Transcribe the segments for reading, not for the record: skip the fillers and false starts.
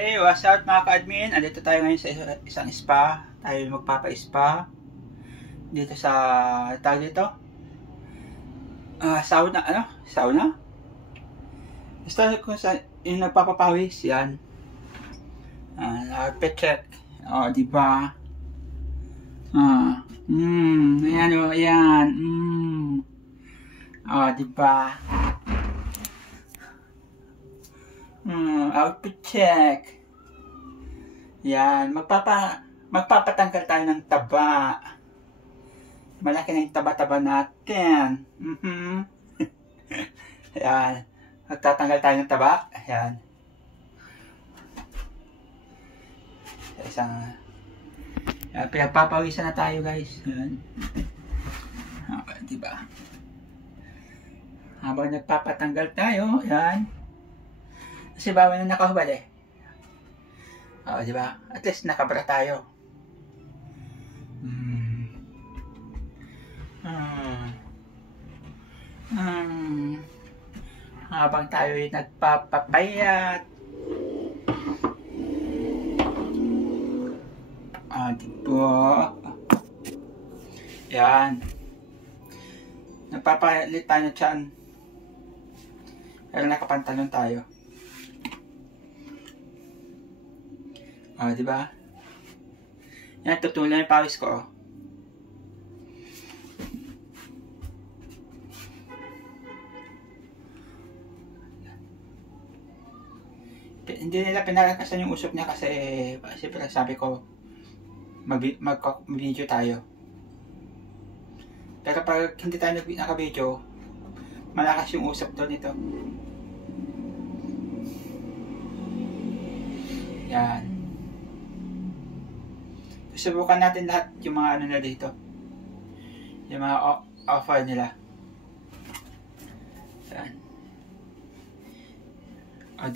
Hey, what's up mga ka-admin? Andito tayo ngayon sa isang spa. Tayo magpapa-spa. Dito sa, tawag dito? Sauna, ano? Sauna? Basta kung sa, yung nagpapapawis, yan. Outfit check. Diba? Ayan o, ayan. Diba? Outfit check. Yan, magpapatanggal tayo ng taba. Malaki na yung taba-taba natin. Yan, magtatanggal tayo ng taba. Yan. Yan, pinagpapawisan na tayo guys. Yan. Diba? Habang nagpapatanggal tayo, yan. Kasi bawal na nakahubad eh. Diba? At least nakabra tayo. Habang tayo'y nagpapapayat. Diba? Yan. Nagpapalit tayo na tiyan. Pero nakapantalon tayo. Diba? Yan, tutulan yung pawis ko. Hindi nila pinalakasan yung usok niya kasi siyempre sabi ko mag-video tayo. Pero pag hindi tayo naka-video, malakas yung usok doon ito. Yan. Subukan natin lahat yung mga ano na dito. Yung mga offer nila. Yan.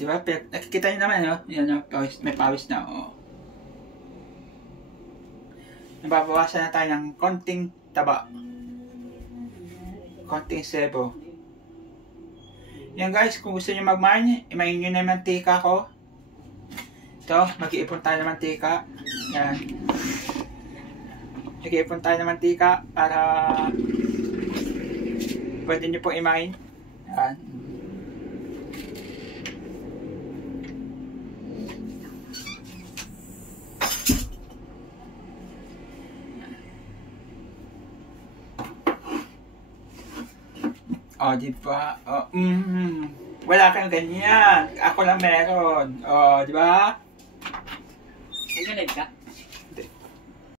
Diba? Nakikita nyo naman, no? Yan, may pawis na. Nababawasan na tayo ng konting taba. Konting sebo. Yan guys, kung gusto nyo mag-mine, imayin nyo na yung mantika ko. Ito, mag-iipon tayo ng mantika. Yan. Mag-iipon tayo ng mantika para pwede nyo pong imayin. Yan. Diba? Wala kang ganyan. Ako lang meron. Diba?